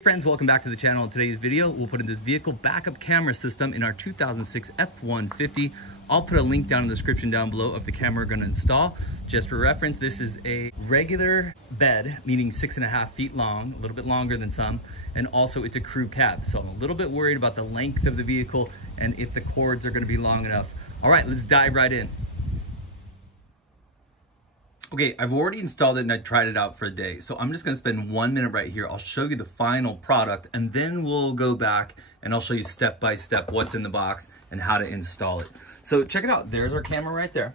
Friends, welcome back to the channel. In today's video, we'll put in this vehicle backup camera system in our 2006 F-150. I'll put a link down in the description down below of the camera we're going to install. Just for reference, this is a regular bed, meaning 6.5 feet long, a little bit longer than some, and also it's a crew cab. So I'm a little bit worried about the length of the vehicle and if the cords are going to be long enough. All right, let's dive right in. Okay, I've already installed it and I tried it out for a day. So I'm just gonna spend 1 minute right here. I'll show you the final product and then we'll go back and I'll show you step by step what's in the box and how to install it. So check it out, there's our camera right there.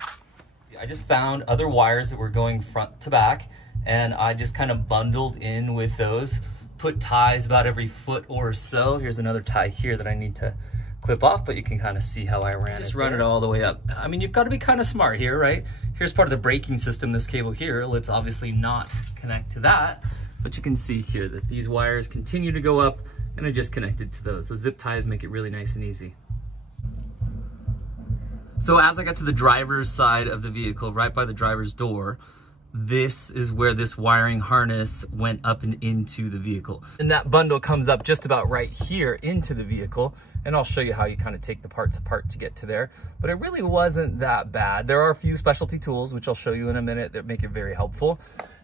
I just found other wires that were going front to back and I just kind of bundled in with those, put ties about every foot or so. Here's another tie here that I need to clip off, but you can kind of see how I ran it. Just run it all the way up. I mean, you've got to be kind of smart here, right? Here's part of the braking system, this cable here. Let's obviously not connect to that, but you can see here that these wires continue to go up and I just connected to those. The zip ties make it really nice and easy. So as I got to the driver's side of the vehicle, right by the driver's door, this is where this wiring harness went up and into the vehicle. And that bundle comes up just about right here into the vehicle. And I'll show you how you kind of take the parts apart to get to there. But it really wasn't that bad. There are a few specialty tools, which I'll show you in a minute, that make it very helpful.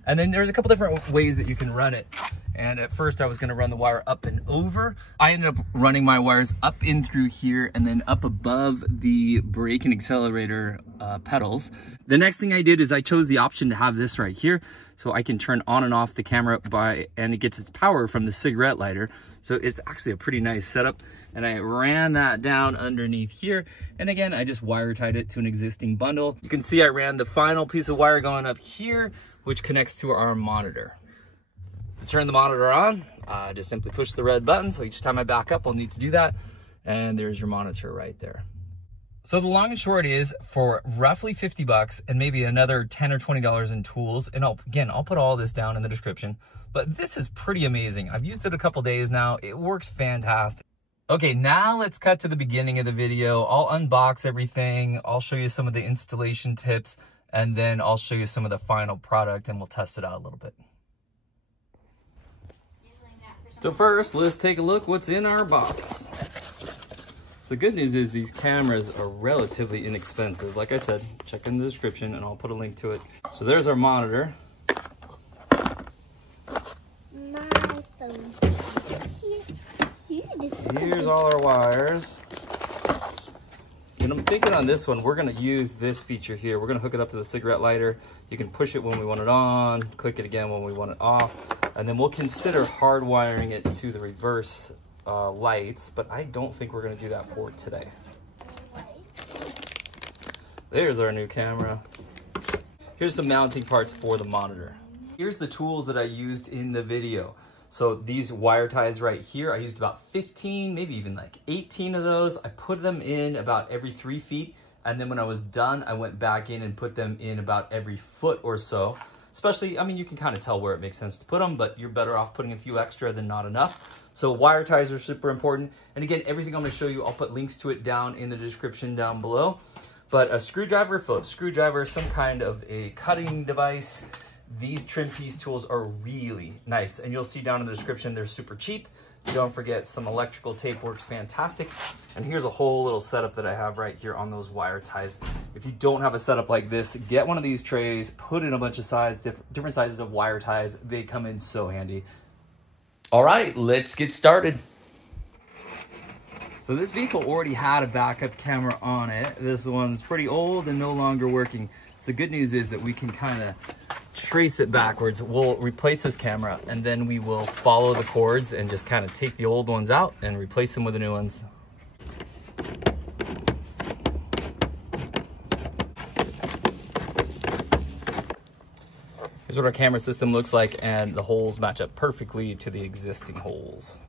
And then there's a couple different ways that you can run it. And at first I was gonna run the wire up and over. I ended up running my wires up in through here and then up above the brake and accelerator pedals. The next thing I did is I chose the option to have this right here. So I can turn on and off the camera and it gets its power from the cigarette lighter. So it's actually a pretty nice setup. And I ran that down underneath here. And again, I just wire tied it to an existing bundle. You can see I ran the final piece of wire going up here, which connects to our monitor. To turn the monitor on, just simply push the red button. So each time I back up, I'll need to do that. And there's your monitor right there. So the long and short is, for roughly 50 bucks and maybe another $10 or $20 in tools, and I'll put all this down in the description, but this is pretty amazing. I've used it a couple days now. It works fantastic. Okay, now let's cut to the beginning of the video. I'll unbox everything. I'll show you some of the installation tips, and then I'll show you some of the final product and we'll test it out a little bit. So first, let's take a look what's in our box. So the good news is these cameras are relatively inexpensive. Like I said, check in the description and I'll put a link to it. So there's our monitor. My phone. Here's all our wires. And I'm thinking on this one, we're gonna use this feature here. We're gonna hook it up to the cigarette lighter. You can push it when we want it on, click it again when we want it off, and then we'll consider hardwiring it to the reverse lights, but I don't think we're gonna do that for today. There's our new camera. Here's some mounting parts for the monitor. Here's the tools that I used in the video. So these wire ties right here, I used about 15, maybe even like 18 of those. I put them in about every 3 feet. And then when I was done, I went back in and put them in about every foot or so. Especially, I mean, you can kind of tell where it makes sense to put them, but you're better off putting a few extra than not enough. So wire ties are super important. And again, everything I'm gonna show you, I'll put links to it down in the description down below. But a screwdriver, Phillips screwdriver, some kind of a cutting device. These trim piece tools are really nice, and you'll see down in the description, they're super cheap. Don't forget, some electrical tape works fantastic. And here's a whole little setup that I have right here on those wire ties. If you don't have a setup like this, get one of these trays, put in a bunch of different sizes of wire ties. They come in so handy. All right, let's get started. So this vehicle already had a backup camera on it. This one's pretty old and no longer working. So the good news is that we can kind of trace it backwards. We'll replace this camera and then we will follow the cords and just kind of take the old ones out and replace them with the new ones. Here's what our camera system looks like, and the holes match up perfectly to the existing holes.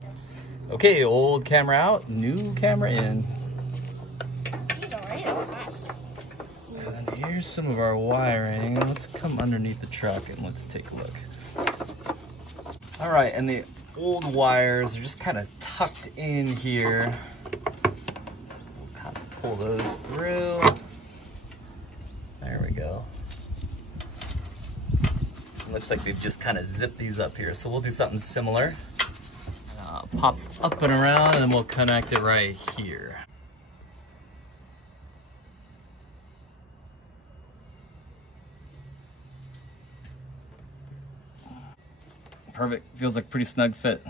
Okay, old camera out, new camera in. These already attached. And here's some of our wiring. Let's come underneath the truck and let's take a look. All right, and the old wires are just kind of tucked in here. We'll kind of pull those through. There we go. Looks like we've just kind of zipped these up here. So we'll do something similar. pops up and around, and then we'll connect it right here. Perfect, feels like a pretty snug fit.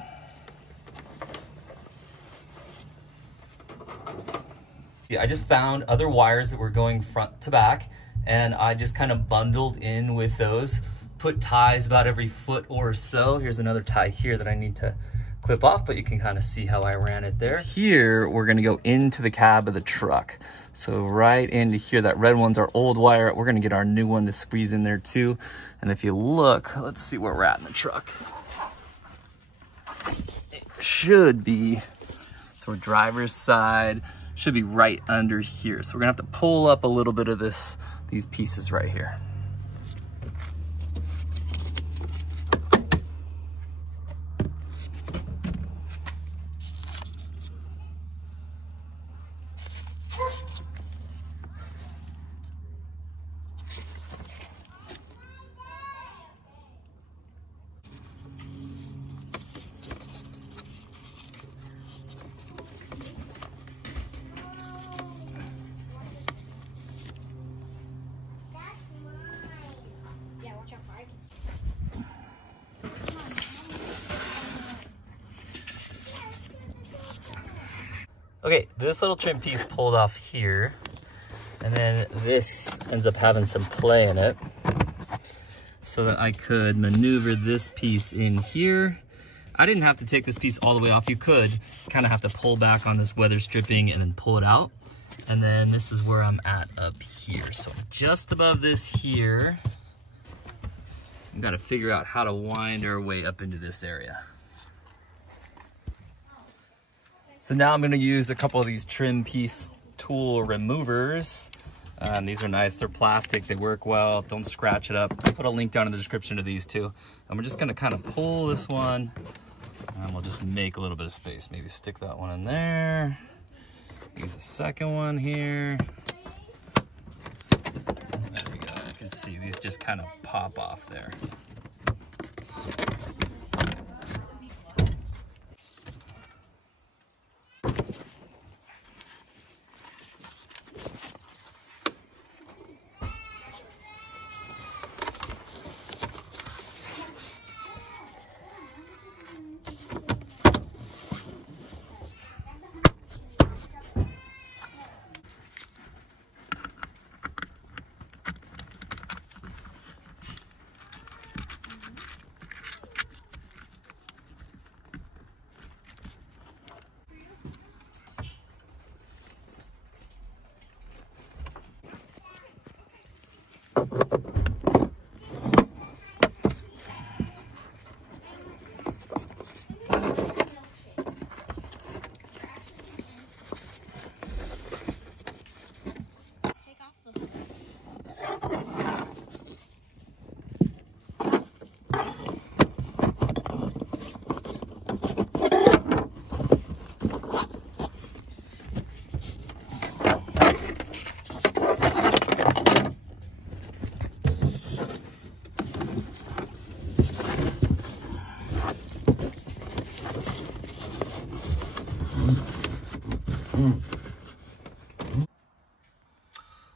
Yeah, I just found other wires that were going front to back, and I just kind of bundled in with those, put ties about every foot or so. Here's another tie here that I need to clip off, but you can kind of see how I ran it there. Here, we're gonna go into the cab of the truck. So right into here, that red one's our old wire. We're gonna get our new one to squeeze in there too. And if you look, let's see where we're at in the truck. It should be, so driver's side, should be right under here. So we're gonna have to pull up a little bit of these pieces right here. Okay, this little trim piece pulled off here, and then this ends up having some play in it so that I could maneuver this piece in here. I didn't have to take this piece all the way off. You could kind of have to pull back on this weather stripping and then pull it out. And then this is where I'm at up here. So just above this here, we've got to figure out how to wind our way up into this area. So now I'm going to use a couple of these trim piece tool removers. These are nice, they're plastic, they work well, don't scratch it up. I'll put a link down in the description of these two. And we're just going to kind of pull this one, and we'll just make a little bit of space. Maybe stick that one in there. Use the second one here. There we go, you can see these just kind of pop off there.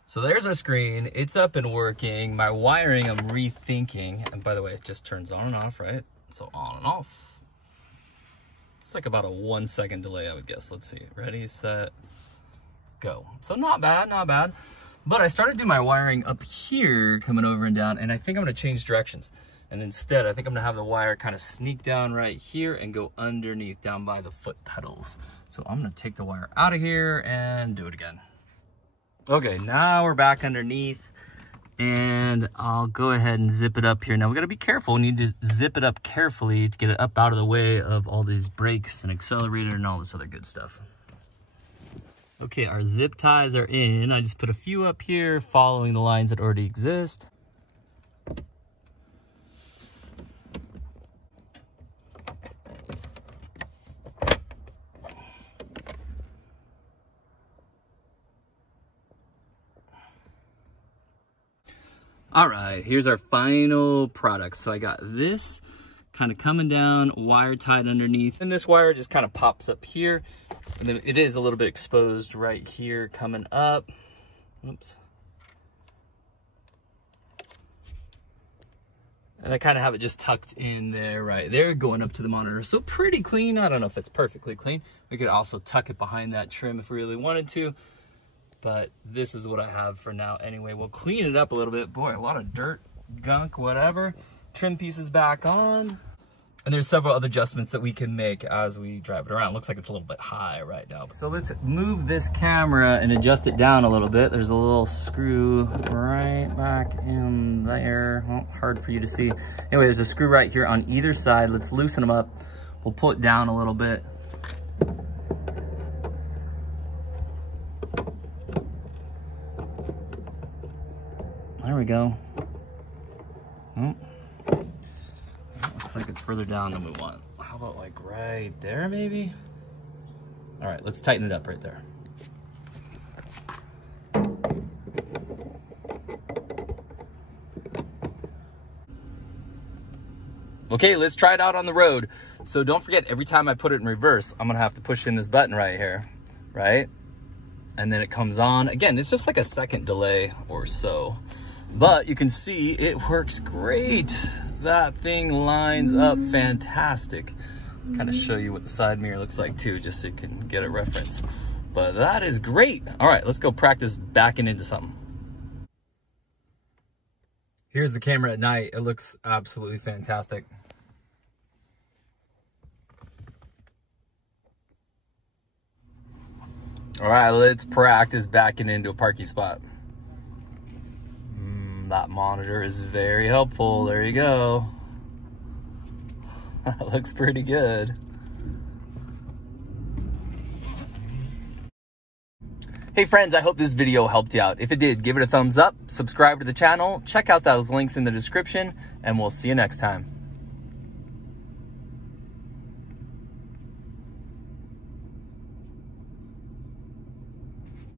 So there's our screen, it's up and working. My wiring, I'm rethinking. And by the way, it just turns on and off, right? So on and off. It's like about a 1 second delay, I would guess. Let's see, ready, set, go. So not bad, not bad. But I started doing my wiring up here, coming over and down, and I think I'm gonna change directions. And instead, I think I'm gonna have the wire kind of sneak down right here and go underneath down by the foot pedals. So I'm gonna take the wire out of here and do it again. Okay, now we're back underneath, and I'll go ahead and zip it up here. Now we gotta be careful. We need to zip it up carefully to get it up out of the way of all these brakes and accelerator and all this other good stuff. Okay, our zip ties are in. I just put a few up here following the lines that already exist. All right, here's our final product. So I got this kind of coming down, wire tied underneath. And this wire just kind of pops up here. And then it is a little bit exposed right here coming up. Oops. And I kind of have it just tucked in there right there, going up to the monitor. So pretty clean. I don't know if it's perfectly clean. We could also tuck it behind that trim if we really wanted to. But this is what I have for now anyway. We'll clean it up a little bit. Boy, a lot of dirt, gunk, whatever. Trim pieces back on. And there's several other adjustments that we can make as we drive it around. Looks like it's a little bit high right now. So let's move this camera and adjust it down a little bit. There's a little screw right back in there. Well, hard for you to see. Anyway, there's a screw right here on either side. Let's loosen them up. We'll pull it down a little bit. There we go. Oh. Looks like it's further down than we want. How about like right there maybe? All right, let's tighten it up right there. Okay, let's try it out on the road. So don't forget, every time I put it in reverse, I'm gonna have to push in this button right here, right? And then it comes on. Again, it's just like a second delay or so. But you can see it works great. That thing lines up fantastic. Kind of show you what the side mirror looks like too, just so you can get a reference. But that is great. All right, let's go practice backing into something. Here's the camera at night. It looks absolutely fantastic. All right, let's practice backing into a parking spot. That monitor is very helpful. There you go. That looks pretty good. Hey friends, I hope this video helped you out. If it did, give it a thumbs up, subscribe to the channel, check out those links in the description, and we'll see you next time.